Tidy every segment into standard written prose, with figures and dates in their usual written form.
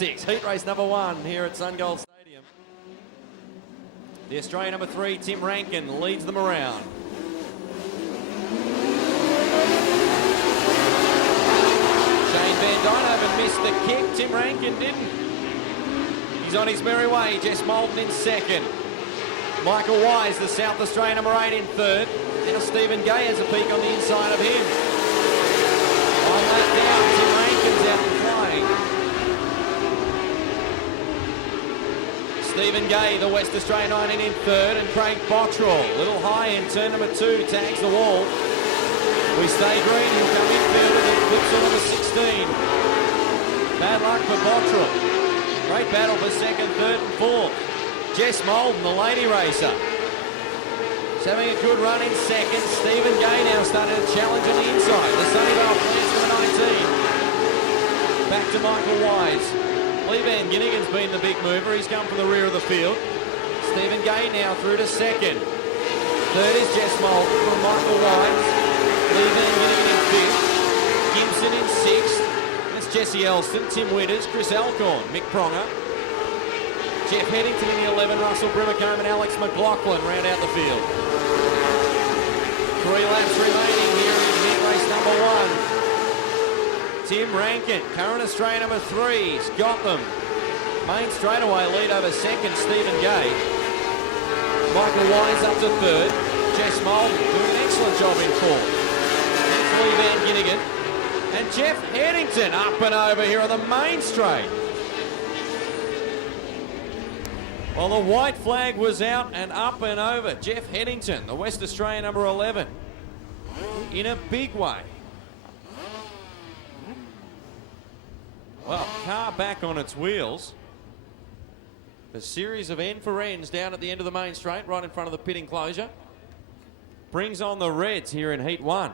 6. Heat race number 1 here at Sungold Stadium. The Australian number 3, Tim Rankin, leads them around. Shane Van Dynoven missed the kick. Tim Rankin didn't. He's on his merry way. Jess Moulton in second. Michael Wise, the South Australian number 8, in third. Now Stephen Gay has a peek on the inside of him. One lap down, Tim Rankin's out and flying. Stephen Gay, the West Australian 19, in third, and Craig Bottrell, little high in turn number 2, tags the wall. We stay green, he'll come infield and it flips on number 16. Bad luck for Bottrell. Great battle for second, third and fourth. Jess Moulton, the lady racer. He's having a good run in second. Stephen Gay now starting to challenge on the inside. The Sunnyvale plans for the 19. Back to Michael Wise. Lee Van Ginnigan's been the big mover. He's come from the rear of the field. Stephen Gay now through to second. Third is Jess Moulton from Michael Wise. Lee Van Ginnigan in fifth. Gibson in sixth. That's Jesse Elston, Tim Winters, Chris Alcorn, Mick Pronger. Jeff Headington in the 11, Russell Brimacombe and Alex McLaughlin round out the field. 3 laps remaining here in heat race number 1. Tim Rankin, current Australian number 3, he's got them. Main straightaway lead over second, Stephen Gay. Michael Wise up to third. Jess Moulton doing an excellent job in fourth. That's Lee Van Ginnigan. And Jeff Headington up and over here on the main straight. Well, the white flag was out and up and over. Jeff Headington, the West Australian number 11, in a big way. Well, car back on its wheels. A series of end for ends down at the end of the main straight, right in front of the pit enclosure. Brings on the Reds here in Heat 1.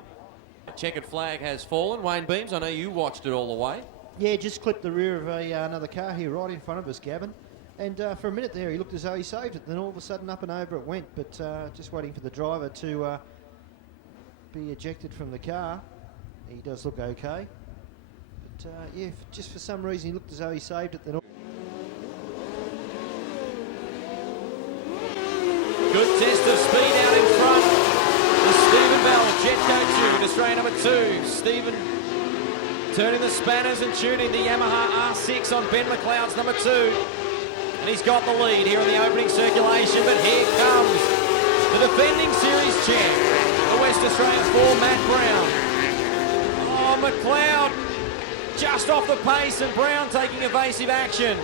A checkered flag has fallen. Wayne Beams, I know you watched it all the way. Yeah, just clipped the rear of another car here right in front of us, Gavin. And for a minute there, he looked as though he saved it. Then all of a sudden, up and over it went. But just waiting for the driver to be ejected from the car. He does look okay. But yeah, just for some reason, he looked as though he saved it. Then good test of speed out in front. The Stephen Bell Jetco 2, Australian number 2. Stephen turning the spanners and tuning the Yamaha R6 on Ben McLeod's number 2. And he's got the lead here in the opening circulation, but here comes the defending series champ, the West Australian 4, Matt Brown. Oh, McLeod just off the pace and Brown taking evasive action.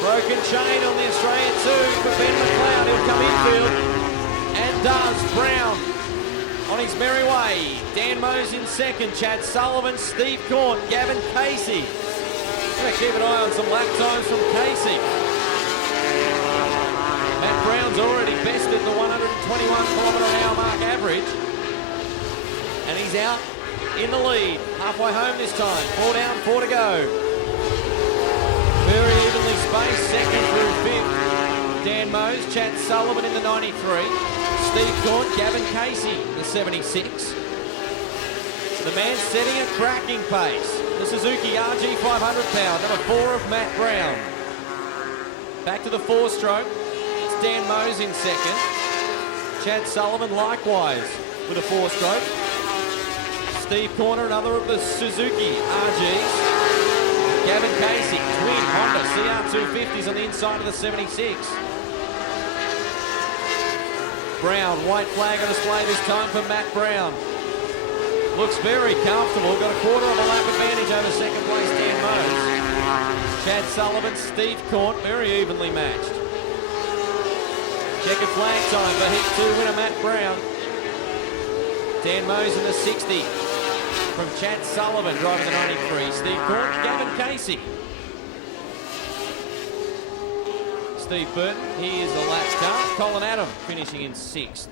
Broken chain on the Australian 2 for Ben McLeod. He'll come infield and does. Brown on his merry way. Dan Mose in second, Chad Sullivan, Steve Corn, Gavin Casey. Going to keep an eye on some lap times from Casey. Matt Brown's already bested the 121km/h mark average. And he's out in the lead. Halfway home this time. 4 down, 4 to go. Very evenly spaced, second through fifth. Dan Mose, Chad Sullivan in the 93. Steve Corn, Gavin Casey, the 76. The man setting a cracking pace. The Suzuki RG 500 power, number 4 of Matt Brown. Back to the 4-stroke. It's Dan Mose in second. Chad Sullivan likewise with a 4-stroke. Steve Corner, another of the Suzuki RGs. Gavin Casey, twin Honda CR250s on the inside of the 76. Brown, white flag on display this time for Matt Brown. Looks very comfortable, got a quarter of a lap advantage over second place Dan Mose. Chad Sullivan, Steve Corn, very evenly matched. Checkered flag time for Heat 2 winner Matt Brown. Dan Mose in the 60. From Chad Sullivan driving the 93. Steve Corn, Gavin Casey. Steve Burton, here's the lap car. Colin Adam finishing in 6th.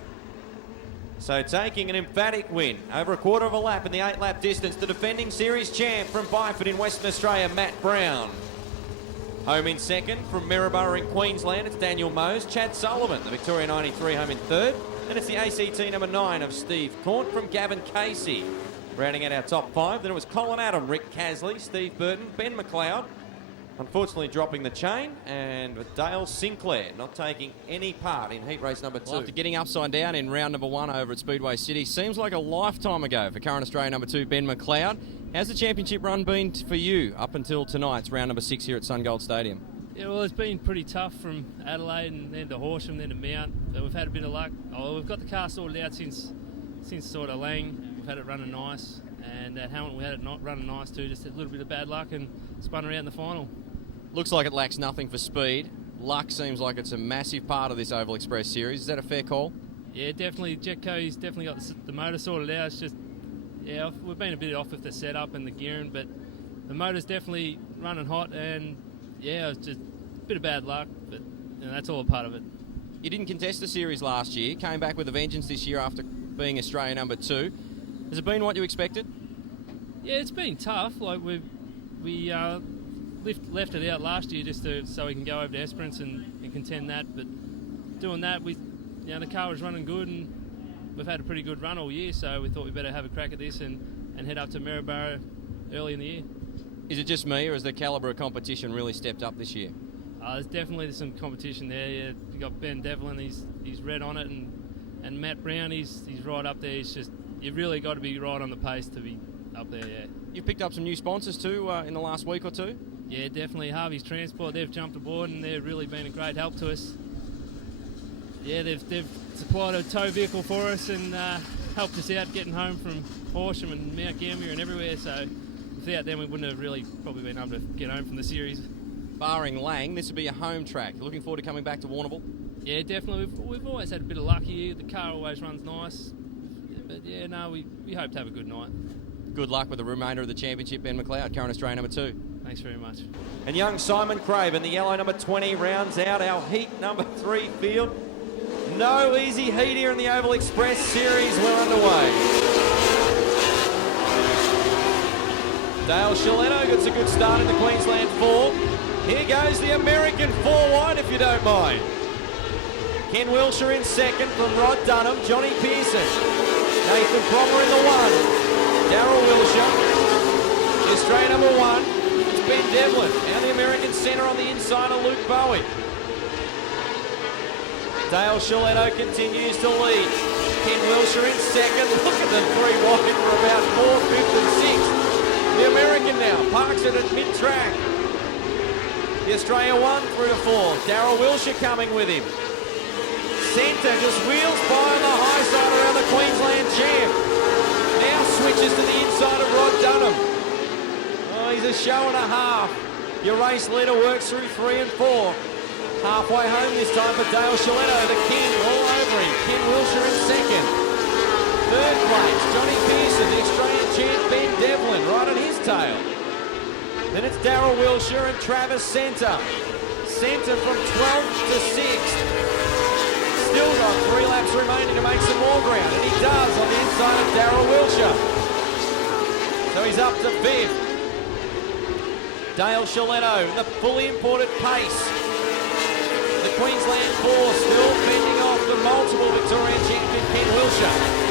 So taking an emphatic win over a quarter of a lap in the 8-lap distance, the defending series champ from Byford in Western Australia, Matt Brown. Home in second from Maryborough in Queensland, it's Daniel Mose. Chad Sullivan, the Victoria 93, home in third. And it's the ACT number 9 of Steve Corn from Gavin Casey. Rounding out our top 5, then it was Colin Adam, Rick Casley, Steve Burton, Ben McLeod, unfortunately dropping the chain, and Dale Sinclair not taking any part in heat race number 2. Well, after getting upside down in round number 1 over at Speedway City, seems like a lifetime ago for current Australian number 2, Ben McLeod. How's the championship run been for you up until tonight's round number 6 here at Sungold Stadium? Yeah, well, it's been pretty tough from Adelaide and then to Horsham, then to Mount. But we've had a bit of luck. Oh, we've got the car sorted out since sort of Laang. We've had it running nice, and at Hamilton we had it not running nice too. Just a little bit of bad luck and spun around in the final. Looks like it lacks nothing for speed. Luck seems like it's a massive part of this Oval Express series. Is that a fair call? Yeah, definitely. Jetco's definitely got the motor sorted out. It's just, yeah, we've been a bit off with the setup and the gearing, but the motor's definitely running hot, and yeah, it's just a bit of bad luck, but you know, that's all a part of it. You didn't contest the series last year, came back with a vengeance this year after being Australian number 2. Has it been what you expected? Yeah, it's been tough. Like we left it out last year just so we can go over to Esperance and contend that. But doing that, the car was running good, and we've had a pretty good run all year. So we thought we better have a crack at this and head up to Maryborough early in the year. Is it just me, or has the calibre of competition really stepped up this year? There's definitely some competition there. Yeah, you got Ben Devlin, he's red on it, and Matt Brown, he's right up there. It's just you've really got to be right on the pace to be up there. Yeah. You've picked up some new sponsors too in the last week or two. Yeah, definitely. Harvey's Transport, they've jumped aboard and they've really been a great help to us. Yeah, they've supplied a tow vehicle for us and helped us out getting home from Horsham and Mount Gambier and everywhere. So without them, we wouldn't have really probably been able to get home from the series. Barring Laang, this would be a home track. Looking forward to coming back to Warrnambool? Yeah, definitely. We've always had a bit of luck here. The car always runs nice. But yeah, no, we hope to have a good night. Good luck with the remainder of the championship, Ben McLeod, current Australian number 2. Thanks very much. And young Simon Craven, the yellow number 20, rounds out our heat number 3 field. No easy heat here in the Oval Express series. We're underway. Dale Shaletto gets a good start in the Queensland 4. Here goes the American 4 wide, if you don't mind. Ken Wilshire in second from Rod Dunham, Johnny Pearson. Nathan Cromer in the 1. Darryl Wilshire. The Australian number 1. It's Ben Devlin. Now the American centre on the inside of Luke Bowie. Dale Shaletto continues to lead. Ken Wilshire in second. Look at the 3 wide for about 4th, 5th and 6th. The American now parks it at mid-track. The Australia 1 through to 4. Darryl Wilshire coming with him. Centre just wheels by on the high side around the Queensland champ. Now switches to the inside of Rod Dunham. Oh, he's a show and a half. Your race leader works through 3 and 4. Halfway home this time for Dale Shaletto, the king all over him. Ken Wilshire in second. Third place, Johnny Pearson, the Australian champ Ben Devlin, right on his tail. Then it's Darryl Wilshire and Travis Centre. Centre from 12th to 6th. Still got 3 laps remaining to make some more ground, and he does on the inside of Darryl Wilshire. So he's up to 5th. Dale Shaletto, the fully imported pace. The Queensland 4 still fending off the multiple Victorian champion Ken Wilshire.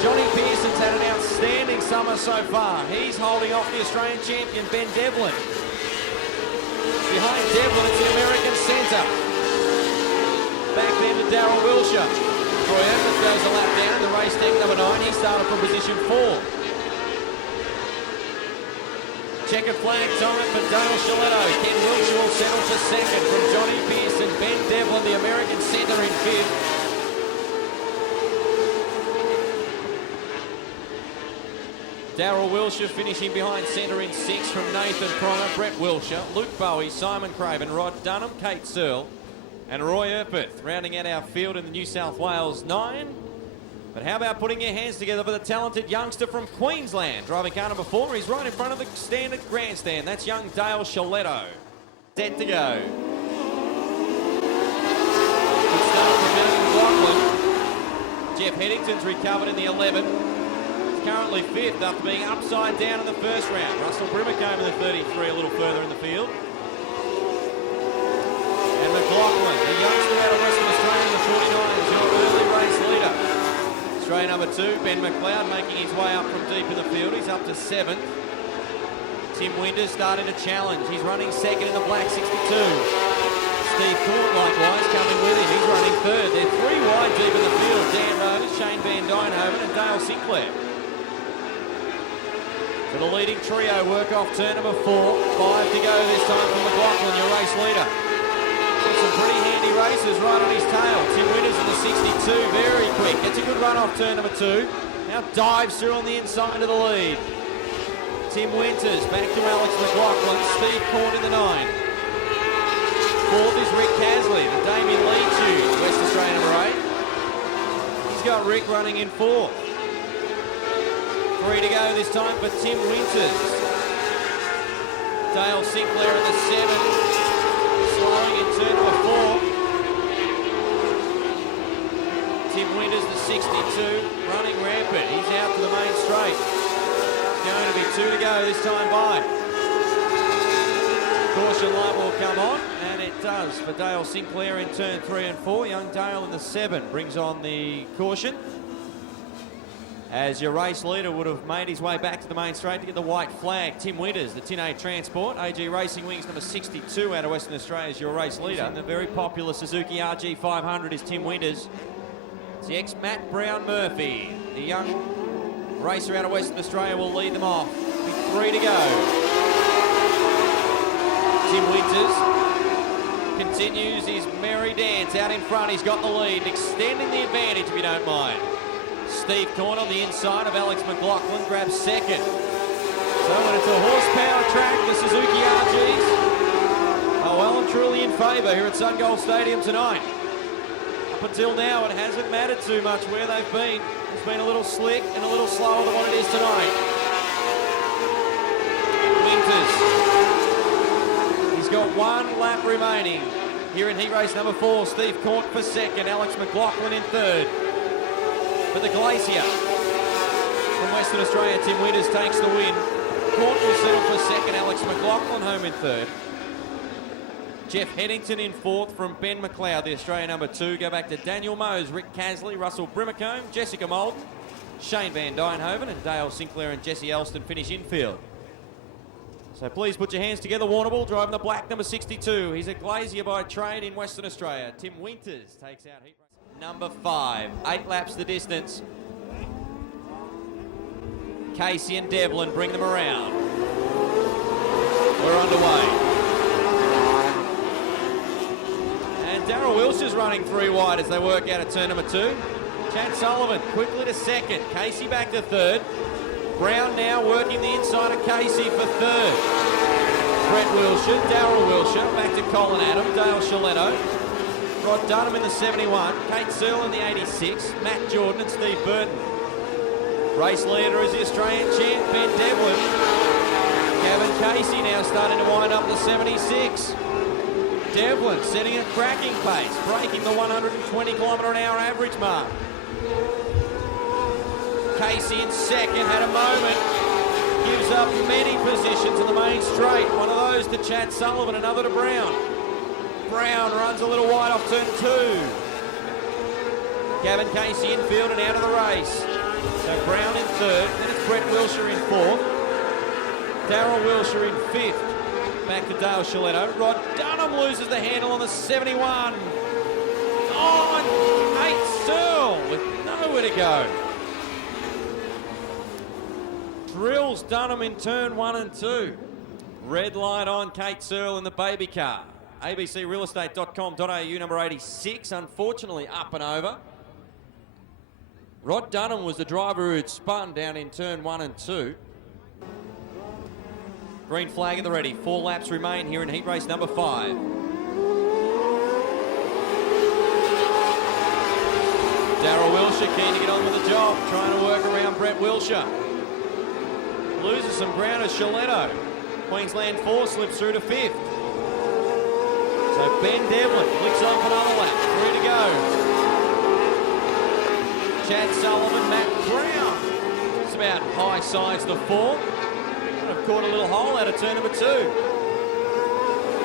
Johnny Pearson's had an outstanding summer so far. He's holding off the Australian champion Ben Devlin. Behind Devlin, it's the American centre. Back then to Darryl Wilshire. Troy Evans goes a lap down. The race tank number 9. He started from position 4. Checkered flag time for Dale Shaletto. Ken Wilshire will settle for second from Johnny Pearson. Ben Devlin, the American centre, in 5th. Darryl Wilshire finishing behind centre in 6th from Nathan Cromer, Brett Wilshire, Luke Bowie, Simon Craven, Rod Dunham, Kate Searle and Roy Erpeth rounding out our field in the New South Wales 9. But how about putting your hands together for the talented youngster from Queensland, driving car number 4. He's right in front of the standard grandstand. That's young Dale Shaletto. Set to go. Good start from Melvin McLaughlin. Jeff Headington's recovered in the 11. Currently 5th after being upside down in the first round. Russell Brimmer came in the 33 a little further in the field. And McLaughlin, the youngster out of Western Australia in the 49, is your early race leader. Straight Australia number 2, Ben McLeod, making his way up from deep in the field. He's up to 7th. Tim Winters starting to challenge. He's running second in the black 62. Steve Court, likewise, coming with him. He's running third. They're 3 wide deep in the field. Dan Rose, Shane Van Dijnhoven and Dale Sinclair. So the leading trio work off turn number 4. 5 to go this time from McLaughlin, your race leader. Got some pretty handy races right on his tail. Tim Winters in the 62, very quick. Gets a good run off turn number 2. Now dives through on the inside of the lead. Tim Winters back to Alex McLaughlin. Steve Court in the 9. 4th is Rick Casley, the Damien Lee tune, West Australia number 8. He's got Rick running in 4th. 3 to go this time for Tim Winters. Dale Sinclair in the 7. Slowing in turn number 4. Tim Winters, the 62, running rampant. He's out to the main straight. Going to be 2 to go this time by. Caution light will come on, and it does for Dale Sinclair in turn 3 and 4. Young Dale in the 7 brings on the caution. As your race leader would have made his way back to the main straight to get the white flag. Tim Winters, the Tin A Transport. AG Racing Wings number 62 out of Western Australia is your race leader. And the very popular Suzuki RG500 is Tim Winters. It's the ex-Matt Brown Murphy. The young racer out of Western Australia will lead them off. With 3 to go. Tim Winters continues his merry dance out in front. He's got the lead, extending the advantage if you don't mind. Steve Court on the inside of Alex McLaughlin grabs second. So when it's a horsepower track, the Suzuki RGs are well and truly in favour here at Sungold Stadium tonight. Up until now, it hasn't mattered too much where they've been. It's been a little slick and a little slower than what it is tonight. Winters. He's got 1 lap remaining. Here in heat race number 4, Steve Court for second, Alex McLaughlin in third. For the Glacier from Western Australia, Tim Winters takes the win. Court will settle for second, Alex McLaughlin home in third. Jeff Headington in 4th from Ben McLeod, the Australia number 2. Go back to Daniel Mose, Rick Casley, Russell Brimacombe, Jessica Moulton, Shane Van Dijnhoven and Dale Sinclair and Jesse Elston finish infield. So please put your hands together. Warrnambool driving the black number 62. He's a glazier by trade in Western Australia. Tim Winters takes out heat race number 5. 8 laps the distance. Casey and Devlin bring them around. We're underway. And Darryl Wilshire's running 3 wide as they work out at turn number 2. Chad Sullivan quickly to second. Casey back to third. Brown now working the inside of Casey for third. Brett Wilshire, Darryl Wilshire, back to Colin Adam, Dale Shaletto. Rod Dunham in the 71, Kate Searle in the 86, Matt Jordan and Steve Burton. Race leader is the Australian champ, Ben Devlin. Gavin Casey now starting to wind up the 76. Devlin setting a cracking pace, breaking the 120 km/h average mark. Casey in second, had a moment, gives up many positions in the main straight. One of those to Chad Sullivan, another to Brown. Brown runs a little wide off turn 2. Gavin Casey infield and out of the race. So Brown in third, then it's Brett Wilshire in 4th. Darryl Wilshire in 5th. Back to Dale Shaletto. Rod Dunham loses the handle on the 71. Oh, and Kate Searle with nowhere to go. Drills Dunham in turn 1 and 2. Red light on Kate Searle in the baby car. abcrealestate.com.au number 86, unfortunately up and over. Rod Dunham was the driver who'd spun down in turn 1 and 2. Green flag at the ready. 4 laps remain here in heat race number 5. Darryl Wilshire keen to get on with the job, trying to work around Brett Wilshire. Loses some ground as Shaletto. Queensland 4 slips through to 5th. So Ben Devlin flicks on for another lap. 3 to go. Chad Sullivan, Matt Brown. It's about high sides to 4. I've caught a little hole out of turn number 2.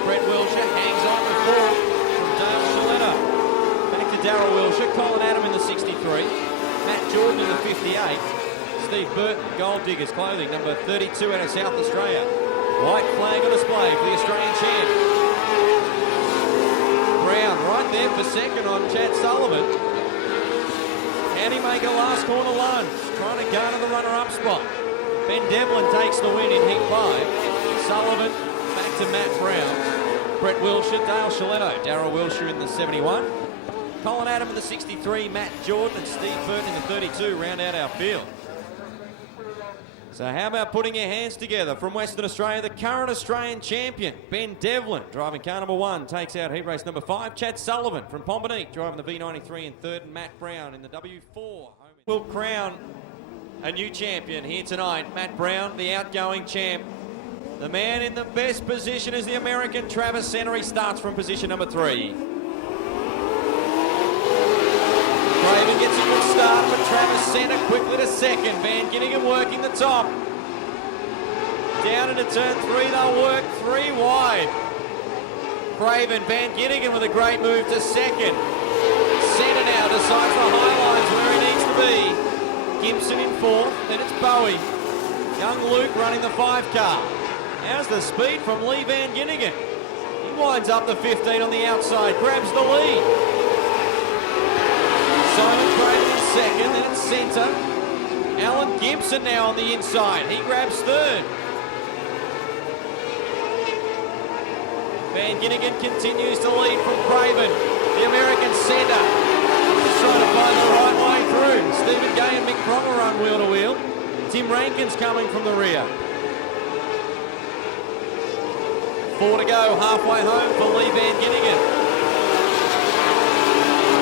Brett Wilshire hangs on to 4 from Dale Shaletto. Back to Darryl Wilshire. Colin Adam in the 63. Matt Jordan in the gate. Steve Burton, Gold Diggers Clothing, number 32 out of South Australia. White flag on display for the Australian champ. Brown right there for second on Chad Sullivan. Can he make a last corner lunge? Trying to garner the runner-up spot. Ben Devlin takes the win in heat 5. Sullivan back to Matt Brown. Brett Wilshire, Dale Shaletto, Darryl Wilshire in the 71. Colin Adam in the 63, Matt Jordan and Steve Burton in the 32 round out our field. So how about putting your hands together from Western Australia, the current Australian champion, Ben Devlin, driving car number 1, takes out heat race number 5. Chad Sullivan from Pomponique, driving the V93 in third, and Matt Brown in the W4. Will crown a new champion here tonight. Matt Brown, the outgoing champ. The man in the best position is the American Travis Center. He starts from position number 3. Craven gets a good start, but Travis Center quickly to second. Van Ginnigan working the top. Down into turn 3, they'll work 3 wide. Craven, Van Ginnigan with a great move to second. Center now decides the high lines where he needs to be. Gibson in 4th, then it's Bowie. Young Luke running the 5 car. How's the speed from Lee Van Ginnigan? He winds up the 15 on the outside, grabs the lead. Simon Craven in second, then it's centre. Alan Gibson now on the inside. He grabs third. Van Ginnigan continues to lead from Craven. The American centre. Just trying to find the right way through. Stephen Gay and Mick Cronger run wheel to wheel. Tim Rankin's coming from the rear. 4 to go, halfway home for Lee Van Ginnigan.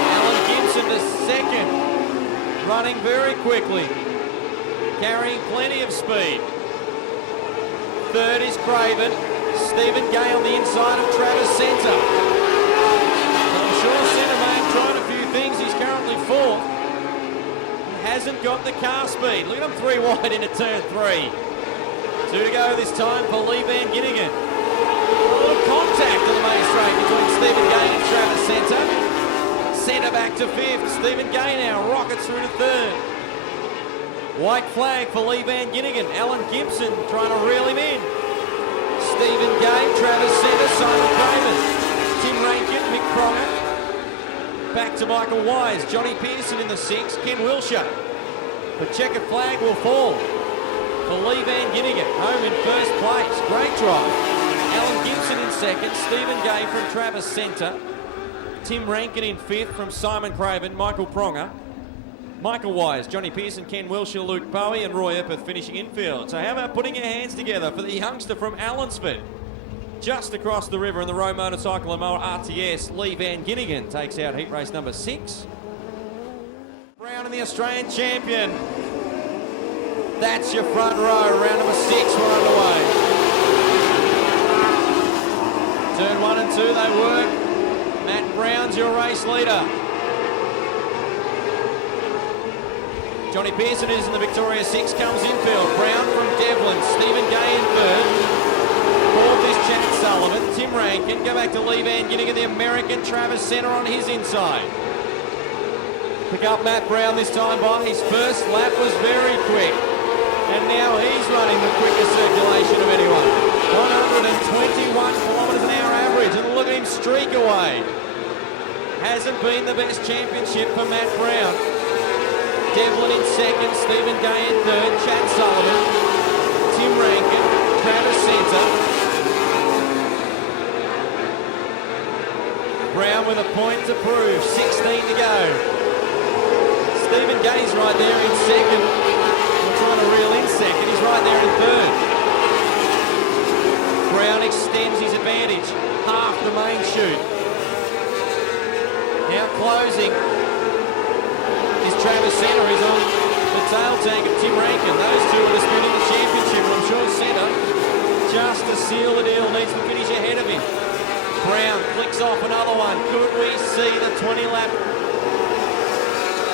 Alan Gibson to second, running very quickly, carrying plenty of speed. Third is Craven. Stephen Gay on the inside of Travis Center. I'm sure Center may have tried a few things. He's currently 4th. He hasn't got the car speed. Look at him 3 wide into turn 3. 2 to go this time for Lee Van Ginnigan. A little contact to the main straight between Stephen Gay and Travis Center. Center back to 5th. Stephen Gay now rockets through to 3rd. White flag for Lee Van Ginnigan. Alan Gibson trying to reel him in. Stephen Gay, Travis Center, Simon Craven. Tim Rankin, Mick Cronger. Back to Michael Wise. Johnny Pearson in the 6. Ken Wilshire. The checkered flag will fall for Lee Van Ginnigan. Home in first place. Great drive. Alan Gibson in second, Stephen Gay from Travis Center, Tim Rankin in 5th from Simon Craven, Michael Pronger, Michael Wise, Johnny Pearson, Ken Wilshire, Luke Bowie and Roy Eppeth finishing infield. So how about putting your hands together for the youngster from Allensford? Just across the river in the Rowe Motorcycle and Mower RTS, Lee Van Ginnigan takes out heat race number 6. Brown and the Australian champion. That's your front row, round number 6, we're underway. Turn 1 and 2, they work. Matt Brown's your race leader. Johnny Pearson is in the Victoria 6, comes infield. Brown from Devlin, Stephen Gay in 3rd. 4th is Chad Sullivan, Tim Rankin. Go back to Lee Van Ginnigan, the American Travis Center on his inside. Pick up Matt Brown this time by. His first lap was very quick. And now he's running the quickest circulation of anyone. 121 kilometres an hour average, and look at him streak away. Hasn't been the best championship for Matt Brown. Devlin in second, Stephen Gay in 3rd, Chad Sullivan, Tim Rankin, Travis Center. Brown with a point to prove, 16 to go. Stephen Gay's right there in second. We're trying to reel in second, he's right there in 3rd. Brown extends his advantage, half the main chute. Now closing is Travis Center, who's on the tail tank of Tim Rankin. Those two are disputing the championship, and I'm sure Center, just to seal the deal, needs to finish ahead of him. Brown flicks off another one. Could we see the 20-lap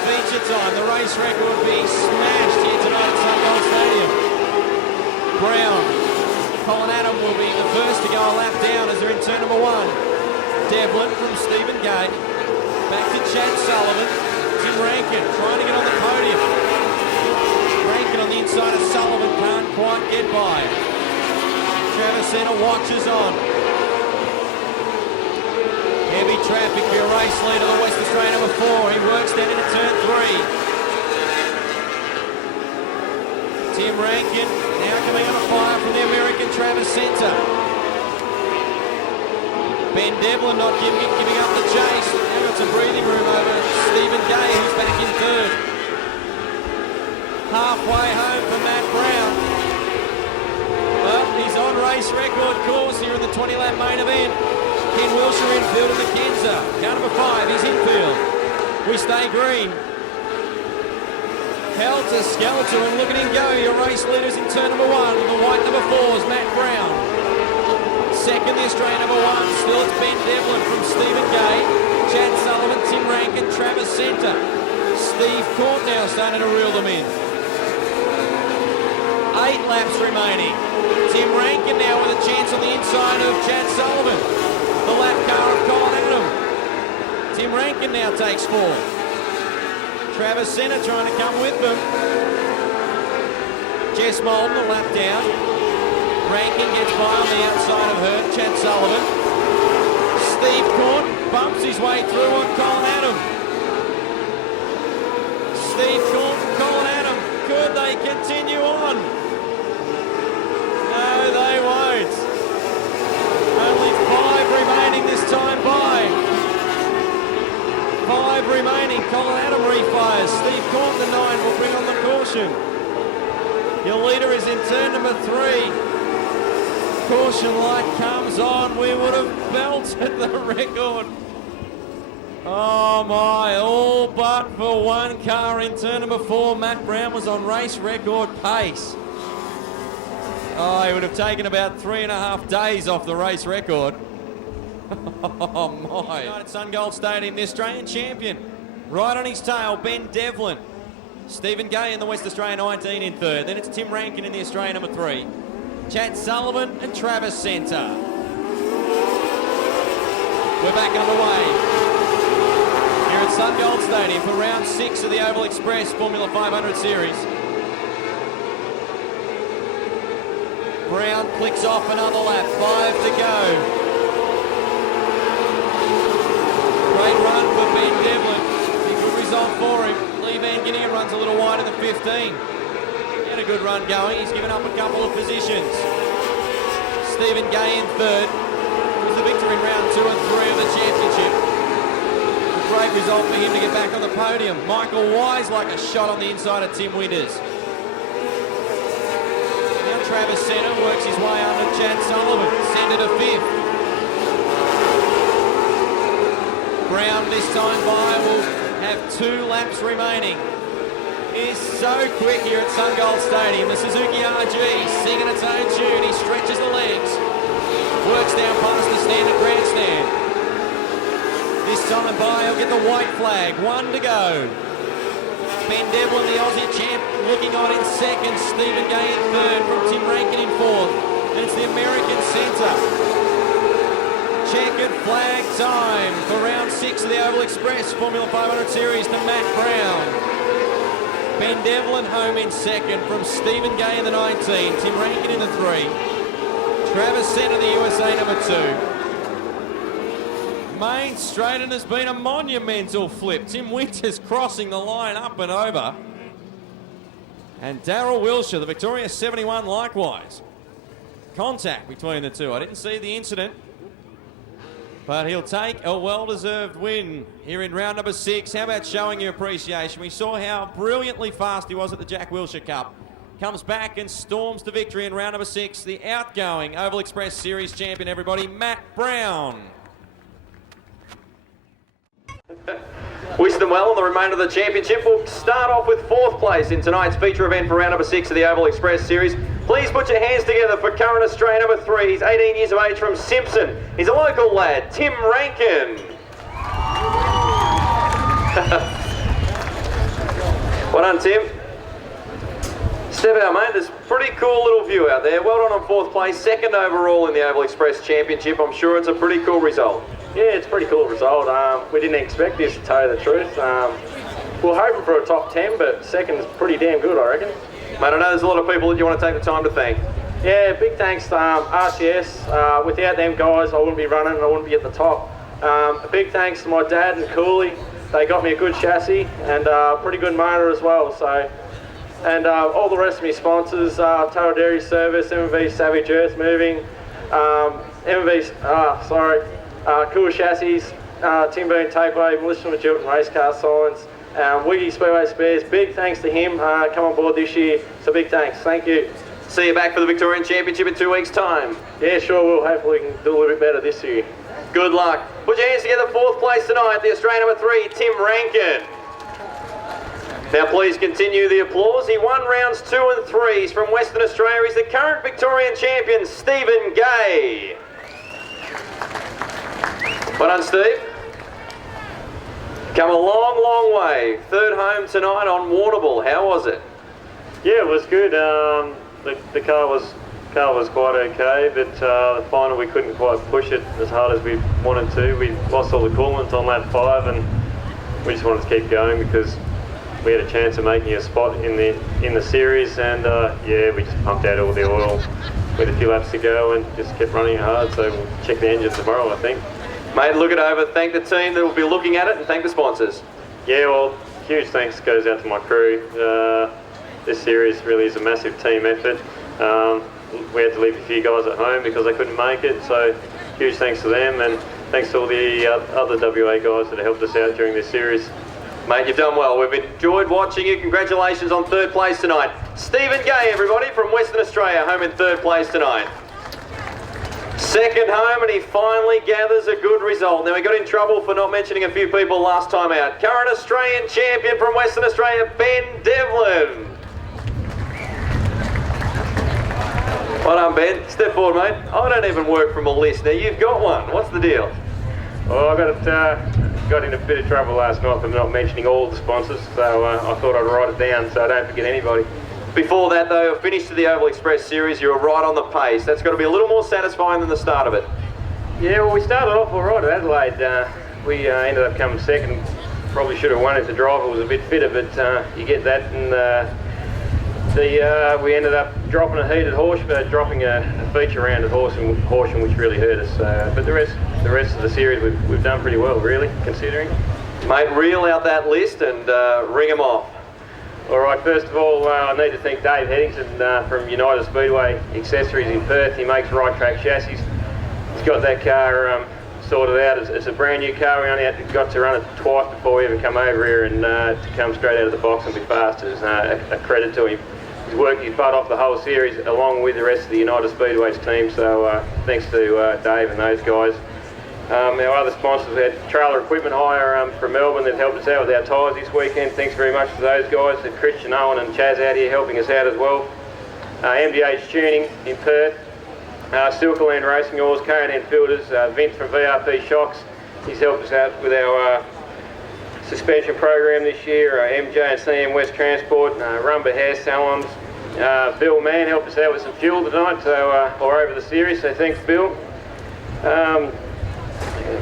feature time? The race record be smashed here tonight at Sungold Stadium. Brown. Colin Adam will be the first to go a lap down as they're in turn number 1. Devlin from Stephen Gay. Back to Chad Sullivan. Tim Rankin trying to get on the podium. get by. Travis Center watches on. Heavy traffic for your race leader, the West Australian number 4. He works down into turn 3. Tim Rankin now coming under fire from the American Travis Center. Ben Devlin not giving up the chase. Now got some breathing room over Stephen Gay, who's back in 3rd. Halfway home for Matt Brown. Well, he's on race record course here in the 20-lap main event. Ken Wilshire infield and McKenza. Car number 5, he's infield. We stay green. Helter Skelter, and look at him go. Your race leaders in turn number 1. The white number 4 is Matt Brown. Second, the Australian number 1. Still it's Ben Devlin from Stephen Gay. Chad Sullivan, Tim Rankin, Travis Center. Steve Court now starting to reel them in. 8 laps remaining. Tim Rankin now with a chance on the inside of Chad Sullivan. The lap car of Colin Adam. Tim Rankin now takes 4. Travis Center trying to come with them. Jess Molden a lap down. Rankin gets by on the outside of her. Chad Sullivan. Steve Court bumps his way through on Colin Adam. Steve Court and Colin Adam. Could they continue on? No, they won't. Only 5 remaining this time by. 5 remaining. Colin Adam refires. Steve Court, the 9, will bring on the caution. Your leader is in turn number 3. Caution light comes on. We would have belted the record. Oh my, all but for one car in turn number 4. Matt Brown was on race record pace. Oh, he would have taken about 3.5 days off the race record. Oh my. At Sungold Stadium, the Australian champion. Right on his tail, Ben Devlin. Stephen Gay in the West Australian 19 in 3rd. Then it's Tim Rankin in the Australian number 3. Chad Sullivan and Travis Center. We're back underway here at Sungold Stadium for round 6 of the Oval Express Formula 500 Series. Brown clicks off another lap, 5 to go. Great run for Ben Devlin. A good result for him. Lee Van Ginningen runs a little wider than 15. He had a good run going. He's given up a couple of positions. Stephen Gay in 3rd. It was the victory in round 2 and 3 of the championship. A great result for him to get back on the podium. Michael Wise like a shot on the inside of Tim Winters. Now Travis Center works his way under Chad Sullivan. Center to 5th. Brown this time by will have 2 laps remaining. He's so quick here at Sungold Stadium. The Suzuki RG singing its own tune. He stretches the legs. Works down past the standard grandstand. This time by he'll get the white flag. 1 to go. Ben Devlin, the Aussie champ, looking on in 2nd. Stephen Gay in 3rd from Tim Rankin in 4th. Then it's the American Centre. Checkered flag time for round 6 of the Oval Express Formula 500 Series to Matt Brown. Ben Devlin home in 2nd from Stephen Gay in the 19. Tim Rankin in the 3. Travis Center, the USA number 2. Main straight, and has been a monumental flip. Tim Winters crossing the line up and over. And Darryl Wilshire, the Victoria 71 likewise. Contact between the two. I didn't see the incident, but he'll take a well-deserved win here in round number 6. How about showing your appreciation? We saw how brilliantly fast he was at the Jack Wilshire Cup. Comes back and storms the victory in round number 6. The outgoing Oval Express Series champion, everybody, Matt Brown. Wish them well on the remainder of the championship. We'll start off with 4th place in tonight's feature event for round number 6 of the Oval Express Series. Please put your hands together for current Australian number 3. He's 18 years of age from Simpson. He's a local lad, Tim Rankin. Well done, Tim. Step out, mate. There's a pretty cool little view out there. Well done on 4th place, 2nd overall in the Oval Express Championship. I'm sure it's a pretty cool result. Yeah, it's a pretty cool result. We didn't expect this, to tell you the truth. We were hoping for a top 10, but 2nd's pretty damn good, I reckon. Mate, I know there's a lot of people that you want to take the time to thank. Yeah, big thanks to RCS. Without them guys, I wouldn't be running and I wouldn't be at the top. A big thanks to my dad and Cooley. They got me a good chassis and a pretty good motor as well. So, and all the rest of my sponsors, Tail Dairy Service, M&V Savage Earth Moving, Cool Chassis, Tim Boone Takeaway, Melissa Majilton Race Car Signs, Wiggy Speedway Spares. Big thanks to him. Come on board this year. So big thanks. Thank you. See you back for the Victorian Championship in 2 weeks' time. Yeah, sure will. Hopefully we can do a little bit better this year. Good luck. Put your hands together, 4th place tonight, the Australian number 3, Tim Rankin. Now please continue the applause. He won rounds 2 and 3s from Western Australia. He's the current Victorian champion, Stephen Gay. Well done, Steve. Come a long, long way. 3rd home tonight on Warrnambool. How was it? Yeah, it was good. The car was quite okay, but the final we couldn't quite push it as hard as we wanted to. We lost all the coolant on lap 5, and we just wanted to keep going because we had a chance of making a spot in the series. And yeah, we just pumped out all the oil with a few laps to go and just kept running hard. So we'll check the engine tomorrow, I think. Mate, look it over. Thank the team that will be looking at it, and thank the sponsors. Yeah, well, huge thanks goes out to my crew. This series really is a massive team effort. We had to leave a few guys at home because they couldn't make it, so huge thanks to them, and thanks to all the other WA guys that have helped us out during this series. Mate, you've done well. We've enjoyed watching you. Congratulations on 3rd place tonight. Stephen Gay, everybody, from Western Australia, home in 3rd place tonight. 2nd home, and he finally gathers a good result. Now, we got in trouble for not mentioning a few people last time out. Current Australian champion from Western Australia, Ben Devlin. Well done, Ben. Step forward, mate. I don't even work from a list. Now, you've got one. What's the deal? Well, I got in a bit of trouble last night for not mentioning all the sponsors, so I thought I'd write it down so I don't forget anybody. Before that, though, a finish to the Oval Express Series. You were right on the pace. That's got to be a little more satisfying than the start of it. Yeah, well, we started off all right at Adelaide. We ended up coming 2nd. Probably should have won if the driver was a bit fitter, but you get that, and we ended up dropping a heat at dropping a feature round at Horsham, which really hurt us. But the rest of the series we've done pretty well, really, considering. Mate, reel out that list and ring them off. All right, first of all, I need to thank Dave Headington from United Speedway Accessories in Perth. He makes right track chassis. He's got that car sorted out. It's a brand new car. We only got to run it twice before we even come over here, and to come straight out of the box and be fast is a credit to him. He's worked his butt off the whole series along with the rest of the United Speedways team, so thanks to Dave and those guys. Our other sponsors, we had Trailer Equipment Hire from Melbourne that helped us out with our tyres this weekend. Thanks very much to those guys. And Christian, Owen and Chaz out here helping us out as well. MDH Tuning in Perth. Silkerland Racing Oars, K&N Filters, Vince from VRP Shocks. He's helped us out with our suspension program this year. MJ and CM West Transport, Rumba Hair Salons. Bill Mann helped us out with some fuel tonight, or over the series, so thanks Bill.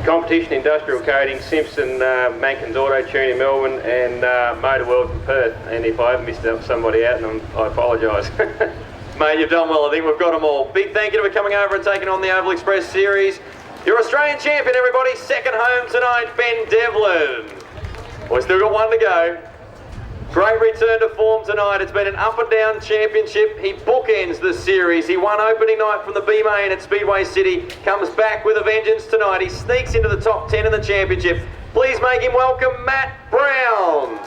Competition Industrial Coating, Simpson, Mankins Auto Tune in Melbourne, and Motor World in Perth. And if I have missed somebody out, I apologise. Mate, you've done well. I think we've got them all. Big thank you for coming over and taking on the Oval Express Series. Your Australian champion, everybody. 2nd home tonight, Ben Devlin. We've still got one to go. Great return to form tonight. It's been an up and down championship. He bookends the series. He won opening night from the B main at Speedway City. Comes back with a vengeance tonight. He sneaks into the top 10 in the championship. Please make him welcome Matt Brown.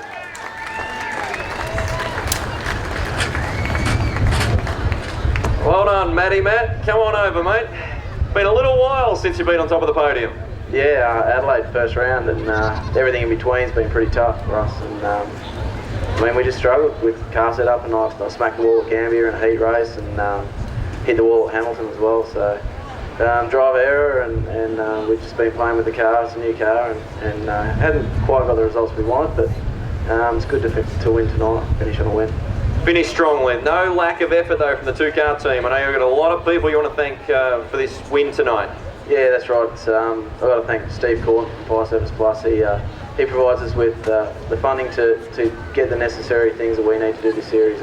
Well done, Matty Matt. Come on over, mate. Been a little while since you've been on top of the podium. Yeah, Adelaide first round, and everything in between's been pretty tough for us. And I mean, we just struggled with car setup, and I smacked the wall at Gambia in a heat race, and hit the wall at Hamilton as well. So driver error, and we've just been playing with the car. It's a new car, and hadn't quite got the results we wanted, but it's good to win tonight, finish on a win. Finish strongly. No lack of effort though from the 2-car team. I know you've got a lot of people you want to thank for this win tonight. Yeah, that's right. I've got to thank Steve Court from Fire Service Plus. He provides us with the funding to get the necessary things that we need to do this series,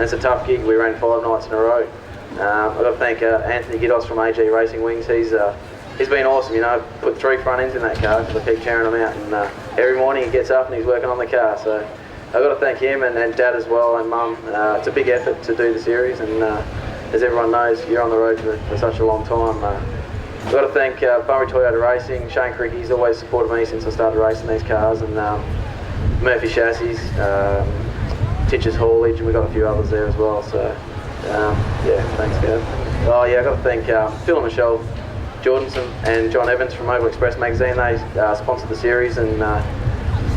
and it's a tough gig. We ran 5 nights in a row. I've got to thank Anthony Giddos from AG Racing Wings. He's been awesome, you know. Put 3 front ends in that car because I keep carrying them out, and every morning he gets up and he's working on the car. So I've got to thank him and Dad as well, and Mum. It's a big effort to do the series, and as everyone knows, you're on the road for such a long time. I've got to thank Burry Toyota Racing, Shane Crick. He's always supported me since I started racing these cars, and Murphy Chassis, Titch's Haulage, and we've got a few others there as well. So yeah, thanks, Gav. Oh yeah, I've got to thank Phil and Michelle Jordanson and John Evans from Oval Express magazine. They sponsored the series, and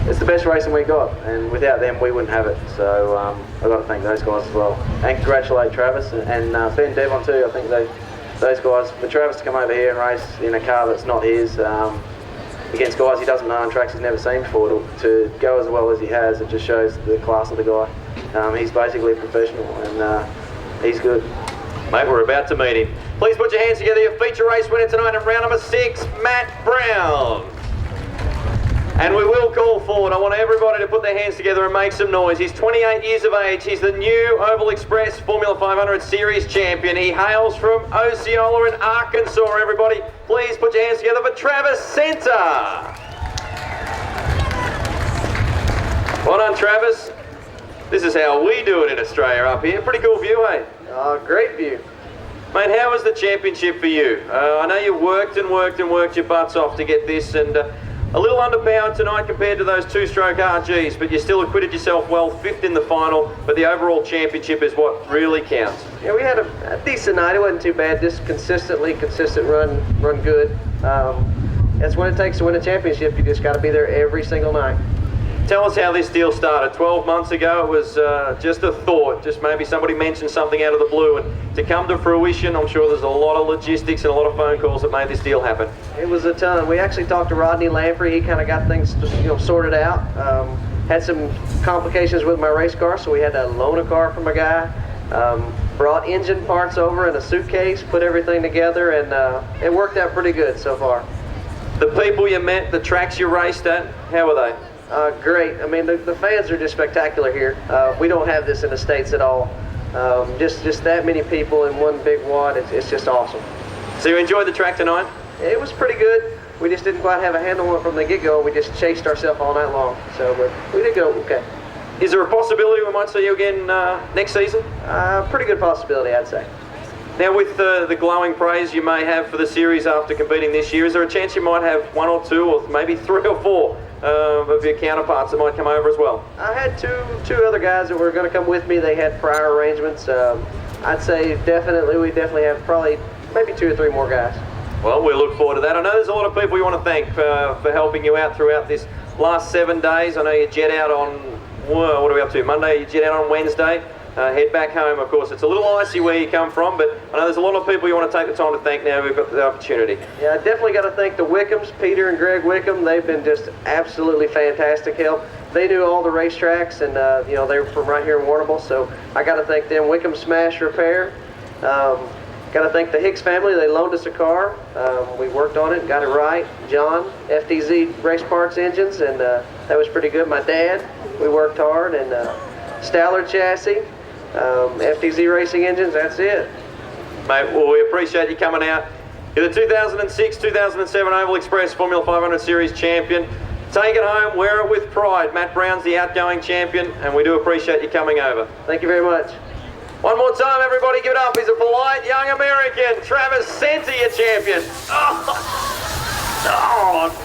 it's the best racing we got, and without them we wouldn't have it. So I've got to thank those guys as well, and congratulate Travis and Ben Devon too. I think those guys, for Travis to come over here and race in a car that's not his, against guys he doesn't know on tracks he's never seen before, to go as well as he has, it just shows the class of the guy. He's basically a professional, and he's good. Mate, we're about to meet him. Please put your hands together. Your feature race winner tonight in round number 6, Matt Brown. And we will call forward. I want everybody to put their hands together and make some noise. He's 28 years of age. He's the new Oval Express Formula 500 Series champion. He hails from Osceola in Arkansas, everybody. Please put your hands together for Travis Center. Well done, Travis. This is how we do it in Australia up here. Pretty cool view, eh? Great view. Mate, how was the championship for you? I know you worked and worked and worked your butts off to get this, and a little underpowered tonight compared to those 2-stroke RGs, but you still acquitted yourself well, 5th in the final, but the overall championship is what really counts. Yeah, we had a decent night. It wasn't too bad. Just consistent run good. That's what it takes to win a championship. You just got to be there every single night. Tell us how this deal started. 12 months ago, it was just a thought, just maybe somebody mentioned something out of the blue, and to come to fruition, I'm sure there's a lot of logistics and a lot of phone calls that made this deal happen. It was a ton. We actually talked to Rodney Lamprey. He kind of got things sorted out. Had some complications with my race car, so we had to loan a car from a guy. Brought engine parts over in a suitcase, put everything together, and it worked out pretty good so far. The people you met, the tracks you raced at, how were they? Great. I mean, the fans are just spectacular here. We don't have this in the States at all. Just that many people in one big wad, it's just awesome. So you enjoyed the track tonight? It was pretty good. We just didn't quite have a handle on it from the get-go. We just chased ourselves all night long. So, but we did go okay. Is there a possibility we might see you again next season? Pretty good possibility, I'd say. Now, with the glowing praise you may have for the series after competing this year, is there a chance you might have 1 or 2 or maybe 3 or 4 of your counterparts that might come over as well? I had two other guys that were going to come with me. They had prior arrangements. I'd say we definitely have probably maybe 2 or 3 more guys. Well, we look forward to that. I know there's a lot of people you want to thank for helping you out throughout this last 7 days. I know you jet out on, what are we up to, Monday? You jet out on Wednesday. Head back home, of course. It's a little icy where you come from, but I know there's a lot of people you want to take the time to thank now we've got the opportunity. Yeah, I definitely got to thank the Wickhams, Peter and Greg Wickham. They've been just absolutely fantastic help. They knew all the racetracks, and they were from right here in Warrnambool, so I got to thank them. Wickham Smash Repair. Got to thank the Hicks family. They loaned us a car. We worked on it, got it right. John, FTZ Race Parts Engines, and that was pretty good. My dad, we worked hard, and Stallard Chassis. FTZ Racing Engines, that's it. Mate, well, we appreciate you coming out. You're the 2006-2007 Oval Express Formula 500 Series champion. Take it home, wear it with pride. Matt Brown's the outgoing champion, and we do appreciate you coming over. Thank you very much. One more time, everybody, give it up. He's a polite young American, Travis Center, your champion. Oh.